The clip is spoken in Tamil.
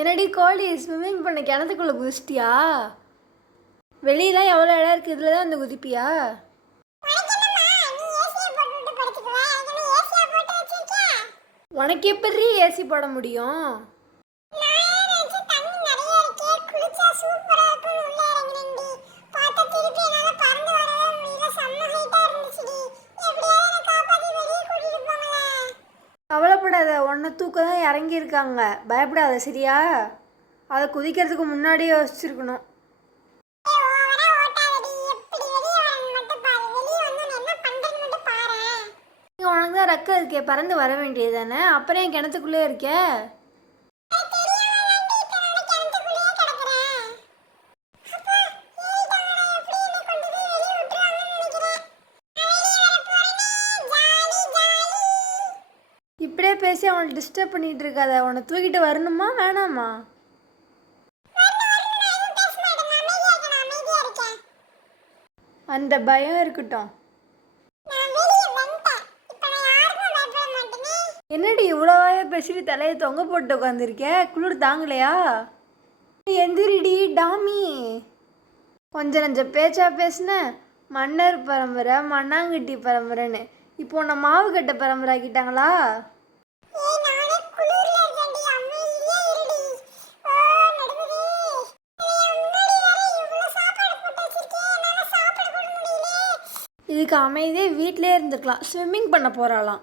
என்னடி கோழி ஸ்விம்மிங் பண்ண கிணத்துக்குள்ளே குதிச்சிட்டியா? வெளியெலாம் எவ்வளோ இடம் இருக்குது, இதில் தான் வந்து குதிப்பியா? உனக்கு எப்படி ஏசி போட முடியும்? கவலைப்படாத, உன்னை தூக்க தான் இறங்கியிருக்காங்க, பயப்படாத சரியா? அதை குதிக்கிறதுக்கு முன்னாடியே யோசிச்சிருக்கணும். உனக்கு தான் ரெக்க இருக்கே, பறந்து வர வேண்டியது தானே, அப்புறம் என் கிணத்துக்குள்ளே இருக்க. இப்படியே பேசி அவனை டிஸ்டர்ப் பண்ணிட்டு இருக்காத. உன்னை தூக்கிட்டு வரணுமா வேணாமா? அந்த பயம் இருக்கட்டும். என்னடி இவ்வளோ வாயா பேசிட்டு தலையை தொங்க போட்டு உட்காந்துருக்க? குளிர் தாங்கலையா? எந்திரிடி டாமி. கொஞ்சம் நஞ்சம் பேச்சா பேசின. மன்னர் பரம்பரை, மண்ணாங்கட்டி பரம்பரைன்னு இப்போ உன்னை மாவு கட்ட பரம்பரை ஆக்கிட்டாங்களா? இதுக்கு அமைதியே வீட்டிலே இருந்துக்கலாம். ஸ்விம்மிங் பண்ண போகிறாளாம்.